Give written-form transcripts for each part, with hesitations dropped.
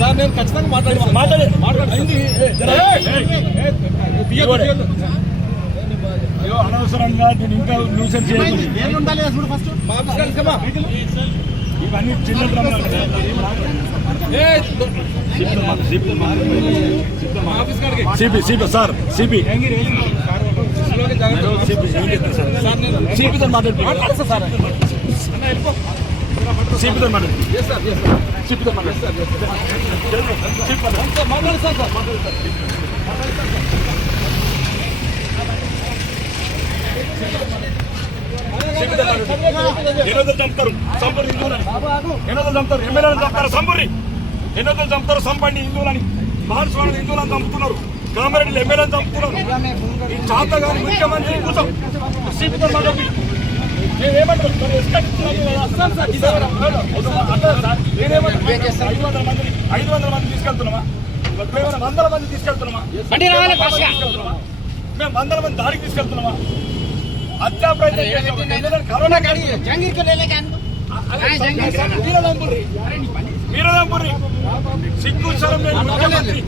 Sir నేను ఖచ్చితంగా అనవసరంగా నేను ఇంకా న్యూసెన్స్ చేయాలి. ఇవన్నీ చిన్న సిపి సార్ సిపి సిపితో మాట్లాడుతున్నారు సార్. సిపితో ఎన్నోదలు చంపుతారు సంపూర్ణ హిందువులని, ఎన్నోదలు చంపుతారు ఎమ్మెల్యేలను చంపుతారు సంపూర్ణి, ఎన్నోదలు చంపుతారు సంపండి హిందువులని, మహాస్వామి హిందువులను చంపుతున్నారు, కామారెడ్డిలో ఎమ్మెల్యేలను చంపుతున్నారు. ఈ చాతగాని ముఖ్యమంత్రి కోసం సిపితో మాట్లాడి నేనేమంటారు 500 మంది తీసుకెళ్తున్నామా? మేము 100 మంది తీసుకెళ్తున్నామా? మేము 100 మంది దాడికి తీసుకెళ్తున్నామా? హత్యా ప్రయత్నం మీరదంపురి సిగ్గు శరం లేని ముఖ్యమంత్రి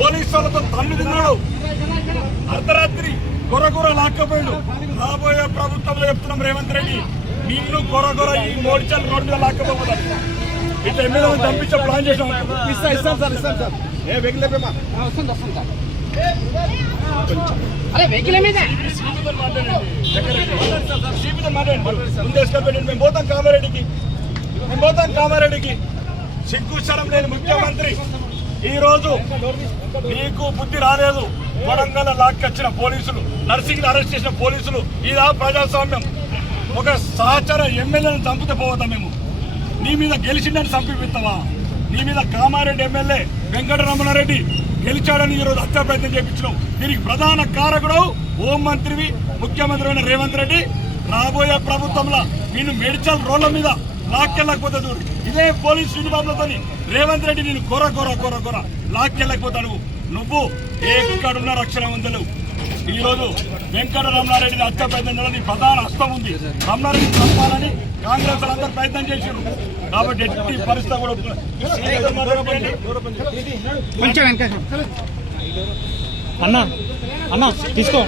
పోలీసు వాళ్ళతో తన్ను తిన్నాడు. అర్ధరాత్రి కొరగొర లాక్కపోయాడు. రాబోయే ప్రభుత్వంలో చెప్తున్నాం రేవంత్ రెడ్డి, నిన్ను కొరగొర ఈ మోడిచల్ రోడ్డు మీద లాక్కపోతారు. ఇట్లా ఎమ్మెల్యేలను చంపించే ప్లాన్ చేసాం. ఇస్తాం సార్ ఏ వెహికల్ మేము పోతాం కామారెడ్డికి. సిగ్గు శరం లేని ముఖ్యమంత్రి ఈ రోజు నీకు బుద్ధి రాలేదు. వరంగల్ లాక్కొచ్చిన పోలీసులు, నర్సింగ్ అరెస్ట్ చేసిన పోలీసులు, ఇదా ప్రజాస్వామ్యం? ఒక సహచర ఎమ్మెల్యేలను చంపితే పోతాం మేము. నీ మీద గెలిచిందని చంపిస్తావా? నీ మీద కామారెడ్డి ఎమ్మెల్యే వెంకటరమణారెడ్డి గెలిచాడని ఈరోజు హత్యా ప్రయత్నం చేయించినావు. దీనికి ప్రధాన కారకుడు హోం మంత్రివి ముఖ్యమంత్రి అయిన రేవంత్ రెడ్డి. రాబోయే ప్రభుత్వంలో నిన్ను మెడికల్ రోడ్ల మీద లాక్కెళ్ళకపోతే చూడు, ఇదే పోలీస్ యూనిఫామ్లతో రేవంత్ రెడ్డి నేను కొర లాక్కెళ్ళకపోతాడు. నువ్వు ఎక్కడున్న రక్షణ ఉందలు. ఈ రోజు వెంకటరమణారెడ్డిని హత్య ప్రయత్నం చేయడానికి ప్రధాన హస్తం ఉంది. రమణారెడ్డి చంపాలని కాంగ్రెస్ అందరూ ప్రయత్నం చేశారు. కాబట్టి ఎట్టి పరిస్థితి కూడా అన్నా తీసుకో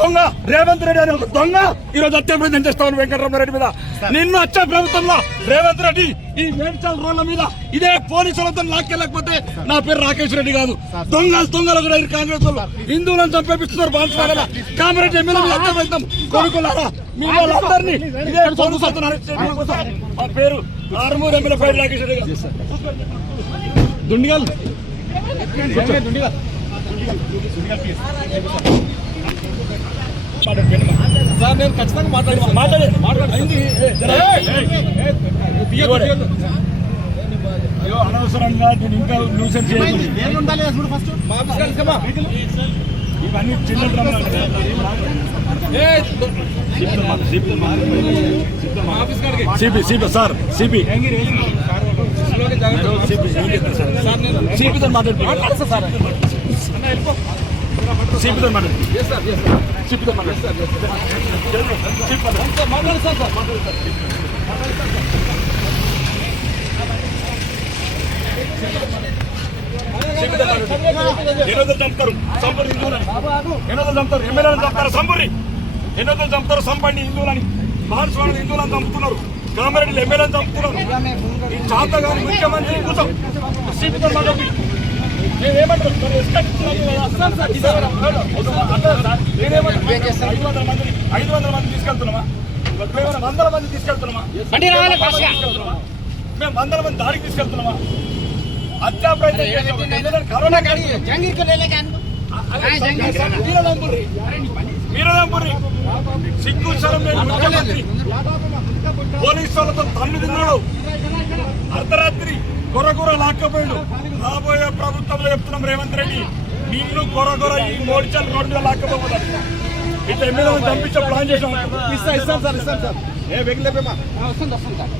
దొంగ రేవంత్ రెడ్డి అని ఒక దొంగ ఈరోజు హత్య ప్రయత్నం చేస్తాను వెంకటరమణారెడ్డి మీద. నిన్ను వచ్చే ప్రభుత్వంలో రేవంత్ రెడ్డి ఈ మేడ్చల్ రోడ్ల మీద ఇదే పోలీసులతో లాక్కెళ్ళకపోతే నా పేరు రాకేష్ రెడ్డి కాదు. దొంగలు కూడా కాంగ్రెస్ వాళ్ళు హిందువులను చంపేపిస్తున్నారు. బాన్స్వాడ కామారెడ్డి ఎమ్మెల్యే మీద హత్య ప్రయత్నం కొడుకులారా మీ వాళ్ళందరినీ ఇదే పోలీసులతో అరెస్ట్ చేయడం కోసం మా పేరు ఆర్మూర్ ఎమ్మెల్యే పేరు రాకేష్ రెడ్డి గారు. దుండిగల్ సార్ నేను ఖచ్చితంగా అనవసరంగా నేను ఇంకా న్యూసెన్స్ చేయాలి. ఇవన్నీ చిన్న సిపి సార్ సిపితో మాట్లాడుతున్నారు సార్. సిపితో ఎన్నోదలు చంపుతారు సంపూర్ణ హిందువులని, ఎన్నోదలు చంపుతారు ఎమ్మెల్యేలను చంపుతారు సంపూర్ణి, ఎన్నోదలు చంపుతారు సంపండి హిందువులని, మహాస్వామి హిందువులను చంపుతున్నారు, కామారెడ్డిలో ఎమ్మెల్యేలను చంపుతున్నారు. ఈ చాతగాని ముఖ్యమంత్రి కోసం సిపితో మాట్లాడి నేనేమంటారు 500 మంది తీసుకెళ్తున్నామా? మేము 100 మంది తీసుకెళ్తున్నామా? మేము 100 మంది దాడికి తీసుకెళ్తున్నామా? హత్యా ప్రయత్నం మీరదంపురి సిగ్గు శరం లేని ముఖ్యమంత్రి పోలీసు వాళ్ళతో తన్ను తిన్నాడు. అర్ధరాత్రి కొరగొర లాక్కపోయాడు. రాబోయే ప్రభుత్వంలో చెప్తున్నాం రేవంత్ రెడ్డి, నిన్ను కొరగొర ఈ మోడిచల్ రోడ్డు మీద లాక్కపోతారు. ఇట్లా ఎమ్మెల్యేలను చంపించే ప్లాన్ చేసాం. ఇస్తాం సార్ ఏ వెహికల్ లేపేమా వస్తుంది సార్.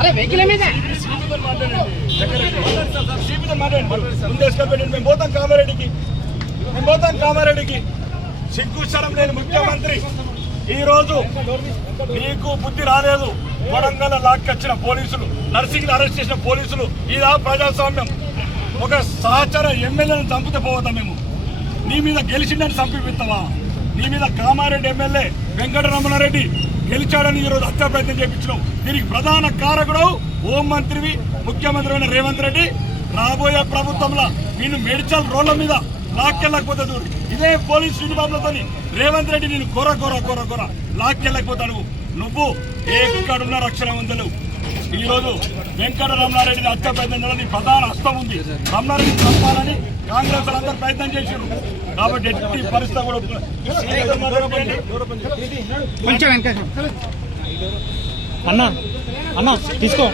అరే వెహికల్ మీద మేము పోతాం కామారెడ్డికి సిగ్గుశరం లేని ముఖ్యమంత్రి ఈ రోజు నీకు బుద్ధి రాలేదు. వరంగల్ లాక్కొచ్చిన పోలీసులు, నర్సింగ్ అరెస్ట్ చేసిన పోలీసులు, ఇదా ప్రజాస్వామ్యం? ఒక సహచర ఎమ్మెల్యేలను చంపితే పోవద్దాం మేము? నీ మీద గెలిచిందని చంపిస్తావా? నీ మీద కామారెడ్డి ఎమ్మెల్యే వెంకటరమణారెడ్డి గెలిచాడని ఈ రోజు హత్యా ప్రయత్నం చేయించినావు. దీనికి ప్రధాన కారకుడు హోంమంత్రివి, ముఖ్యమంత్రి అయిన రేవంత్ రెడ్డి. రాబోయే ప్రభుత్వంలో నిన్ను మెడికల్ రోడ్ల మీద లాక్కెళ్ళకపోతే దూరు ఇదే పోలీస్ యూనిఫామ్లతో రేవంత్ రెడ్డి నేను కొర లాక్కెళ్ళకపోతాడు. నువ్వు ఎక్కడున్న రక్షణ ఉందలు. ఈ రోజు వెంకటరమణారెడ్డిని హత్య ప్రయత్నం నీ ప్రధాన హస్తం ఉంది. రమణారెడ్డి చంపాలని కాంగ్రెస్ అందరూ ప్రయత్నం చేశారు. కాబట్టి ఎట్టి పరిస్థితి కూడా కొంచెం వెనక అన్నా తీసుకో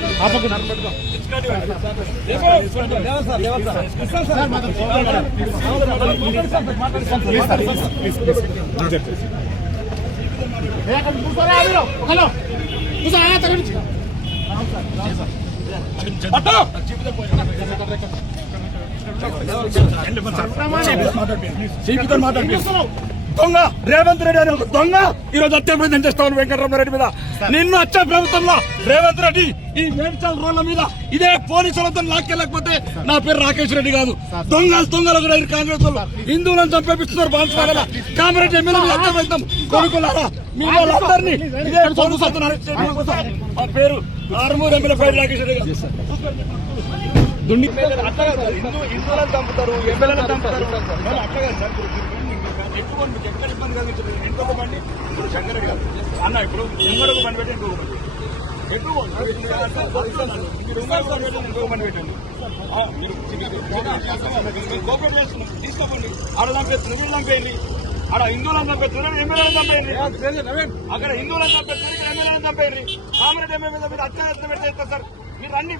దొంగ రేవంత్ రెడ్డి అని ఒక దొంగ ఈ రోజు హత్య ప్రయత్నం చేస్తాను వెంకటరమణారెడ్డి మీద. నిన్ను వచ్చే ప్రభుత్వంలో రేవంత్ రెడ్డి ఈ మేడ్చల్ రోడ్ల మీద ఇదే పోలీసులతో లాక్కెళ్ళకపోతే నా పేరు రాకేష్ రెడ్డి కాదు. దొంగలు కూడా కాంగ్రెస్ వాళ్ళు హిందువులను చంపేపిస్తున్నారు. బాన్స్వాడ కామారెడ్డి ఎమ్మెల్యే మీద హత్య ప్రయత్నం కొనుక్కున్నారా? మీ వాళ్ళందరినీ ఇదే పోలీసులతో అరెస్ట్ చేయడం కోసం ఆ పేరు ఆర్మూర్ ఎమ్మెల్యే పేరు రాకేష్ రెడ్డి గారు. హిందువులను చంపుతారు, ఎమ్మెల్యేలను చంపుతారు. ఎక్కువ మీకు ఎక్కడ ఇబ్బంది కలిగించదు. ఇంకొక బండి ఇప్పుడు శంకర్ గారు అన్న ఇప్పుడు ఇంకొక బండి పెట్టి ఇంకొక బండి ఎక్కువ ఇంకొక బండి పెట్టండి. మీరు కోపరేట్ చేస్తున్నారు, తీసుకోకండి. ఆడ చంపేస్తున్నారు, వీళ్ళు చంపేయండి. ఆడ హిందువులను చంపేస్తున్నారు, ఎమ్మెల్యేలను చంపేయండి. అక్కడ హిందువులను చంపేస్తున్నారు, ఎమ్మెల్యేలను చంపేయండి. కామరెడ్డి ఎమ్మెల్యే మీద అత్యాచారం పెట్టేస్తారు సార్. మీరు అన్ని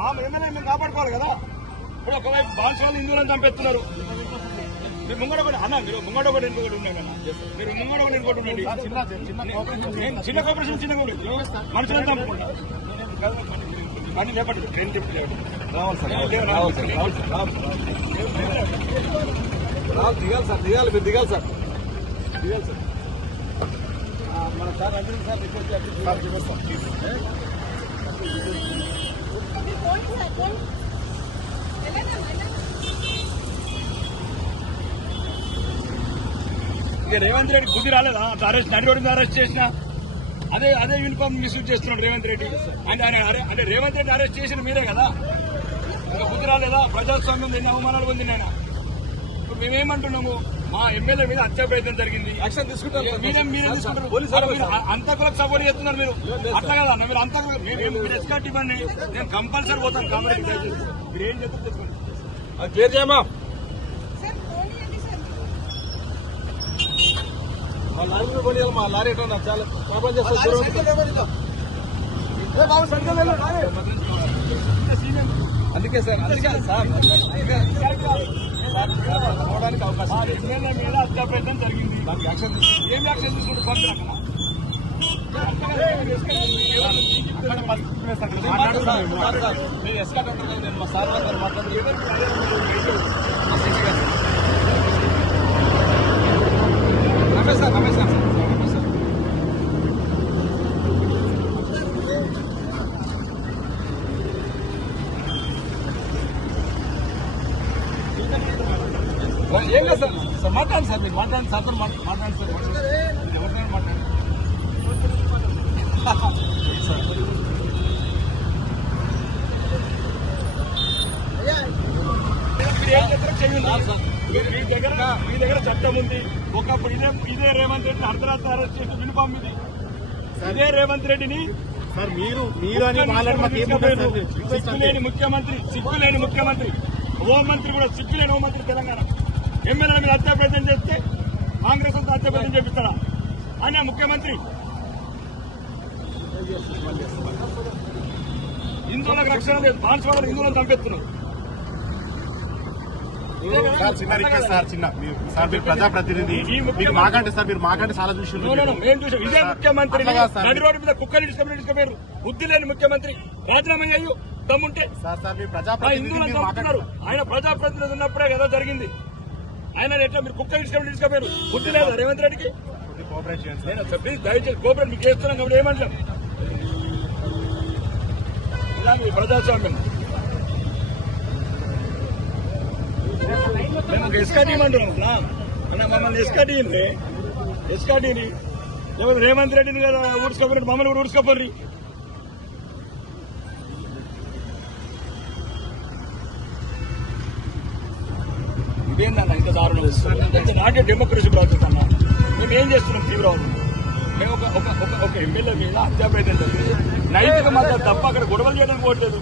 మా ఎమ్మెల్యే మేము కాపాడుకోవాలి కదా. ఇప్పుడు ఒకవైపు బాన్స్వాళ్ళు హిందువులను చంపేస్తున్నారు. మీరు ముంగడ కూడా అన్న మీరు ముంగడ కూడా ఇంకొకటి ఉన్నాయి కదా. మీరు ముంగడ కూడా ఇంకోటి ఉండండి. చిన్న కోఆపరేషన్ చిన్న మనుషులంతా అనుకుంటా అని లేపండి. ట్రైన్ చెప్పి రావాలి సార్, దిగాలి మీరు దిగాలి సార్. మన సార్ అంటే సార్ ఇక రేవంత్ రెడ్డి బుద్ధి రాలేదా? అరెస్ట్ నడిరోడ్డు అరెస్ట్ చేసిన అదే యూనిఫామ్ మిస్యూజ్ చేస్తున్నాడు రేవంత్ రెడ్డి. అంటే రేవంత్ రెడ్డి అరెస్ట్ చేసిన మీరే కదా. ఇంకా బుద్ధి రాలేదా? ప్రజాస్వామ్యం ఎన్ని అవమానాలు పొందింది ఆయన. ఇప్పుడు మేమేమంటున్నాము? మా ఎమ్మెల్యే మీద హత్య ప్రయత్నం జరిగింది, యాక్షన్ తీసుకుంటారు. మీరే తీసుకుంటారు. అంతకులకు సపోర్ట్ చేస్తున్నారు మీరు. అట్లా కదా అన్న, మీరు అంతకులు మీరు ఎస్కాట్ ఇవ్వండి. నేను కంపల్సరీ పోతాను కామారెడ్డి. మీరు ఏం చెప్తారు తెచ్చుకోండి, అది క్లియర్ చేయమా. మా లారీ కొని మా లారీ ఎట్లా చాలా ప్రాబ్లం చేస్తారు. అందుకే సార్ పోవడానికి అవకాశం. ఎమ్మెల్యే మీద హత్యా ప్రయత్నం జరిగింది, దానికి యాక్షన్ తీసుకుంటే ఏం యాక్షన్ తీసుకుంటే పంపుతారు. ఎస్కాట్ అంటే నేను మా సార్ గారు మాట్లాడుతున్నాను. రమేష్ సార్ ఏం లేదు సార్ మాట్లాడండి సార్. మీరు మాట్లాడండి సార్తో మాట్లాడండి సార్. ఎవరికైనా మాట్లాడండి. మీరు ఏం చెప్తారో చేయండి సార్. మీ దగ్గర చట్టం ఉంది. ఒకప్పుడు ఇదే రేవంత్ రెడ్డిని అర్ధరాత్రి అరెస్ట్ చేసిన యూనిఫామ్ ఇది. ఇదే రేవంత్ రెడ్డిని సార్ మీరు సిగ్గులేని ముఖ్యమంత్రి హోంమంత్రి కూడా సిగ్గులేని హోంమంత్రి తెలంగాణ ఎమ్మెల్యేల మీద హత్యా ప్రయత్నం చేస్తే కాంగ్రెస్ అంతా హత్యా ప్రయత్నం చేపిస్తారా? ఆయన ముఖ్యమంత్రి హిందువులకు రక్షణ లేదు. బాన్స్వాడలు హిందువులను చంపేస్తున్నారు. సార్ చిన్న రిక్వెస్ట్ సార్ చిన్న సార్ మీరు ప్రజాప్రతినిధి మీకు మాకంటే సార్ మీరు మాకంటే చాలా చూసి మేము చూసాం ఇదే ముఖ్యమంత్రి అట్లా కాదు సార్. నడి రోడ్డు మీద కుక్కలు తీసుకుపోయారు బుద్ధి లేని ముఖ్యమంత్రి రాజీనామా చేయు దమ్ముంటే సార్ సార్ మీరు ఆ ప్రజాప్రతినిధి హిందువులను మీరు మాకంటే చంపుతున్నారు ఆయన ప్రజాప్రతినిధి ఉన్నప్పుడే కదా జరిగింది ఆయన ఎట్లా మీరు కుక్కలు తీసుకుపోయారు బుద్ధి లేదా రేవంత్ రెడ్డికి కోఆపరేట్ చేయండి సార్. నేను చెప్పి దయచేసి కోపరేట్ మీకు చేస్తున్నాం కాబట్టి ఏమంటాం ఇలా మీ ప్రజాస్వామ్యం మేము ఒక ఎస్కాటీ అంటున్నాం మమ్మల్ని ఎస్కాటీని లేకపోతే రేవంత్ రెడ్డిని కదా ఊడ్చుకోపోయి మమ్మల్ని కూడా ఊడ్చుకోపోర్రి ఇదేందన్న ఇంత దారుణం నాకే డెమోక్రసీ ప్రాసెస్ అన్న మేము ఏం చేస్తున్నాం తీవ్రవాదం మేము ఒక ఎమ్మెల్యే మీద హత్యాపేట నైతిక మద్దతు తప్ప అక్కడ గొడవలు చేయడానికి పోవట్లేదు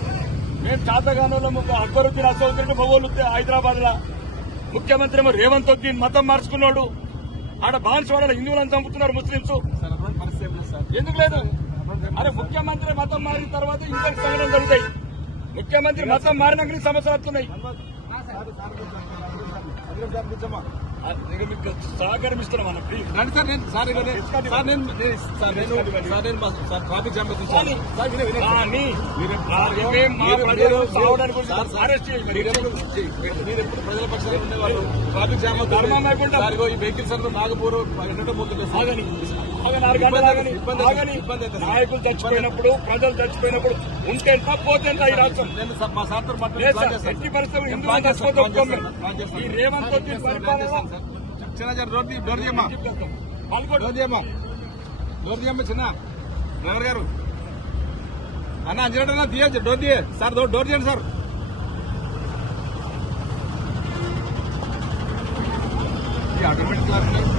మేము చాతగానంలో అక్బరుద్దీన్ అసౌద్దీన్ మగోళ్ళు హైదరాబాద్ లా ముఖ్యమంత్రి ఏమో రేవంత్ ఉద్దీన్ మతం మార్చుకున్నాడు ఆడ బాన్స్వాడలో హిందువులను చంపుతున్నారు ముస్లింస్ ఎందుకు లేదు అరే ముఖ్యమంత్రి మతం మారిన తర్వాత ఇంకా సంఘటనలు జరుగుతాయి ముఖ్యమంత్రి మతం మారినాక సమస్యలు వస్తున్నాయి మీకు సహకరిస్తున్నాం అన్న ప్లీజ్ ట్రాఫిక్ జామ్ కానీ మా ప్రజలు సావడానికి అరెస్ట్ మీరు ఎప్పుడు ప్రజల పక్షాలు ఉండేవాళ్ళు ట్రాఫిక్ జామ్ ధర్మం లేకుండా ఈ వెహికల్స్ అందరూ నాగపూర్ ఆగని 6 గంటలు ఆగని నాయకులు చచ్చిపోయినప్పుడు ప్రజలు చచ్చిపోయినప్పుడు ఉంటే ఎంత పోతే ఎంత ఈ రాష్ట్రం మా సార్తో లేదు సార్, ఎట్టి పరిస్థితులు హిందువులు చచ్చిపోతే ఒప్పుకోం మేము. ఈ రేవంత్ రెడ్డి పరిపాలన చిన్న డోర్ తీయమ్మా పాల్గొంటు డోర్ తీయమ్మా చిన్న డ్రైవర్ గారు అన్న అంజనన్నా తీయచ్చు డోర్ తీయ సార్ డోర్ తీయండి సార్ ఆటోమేటిక్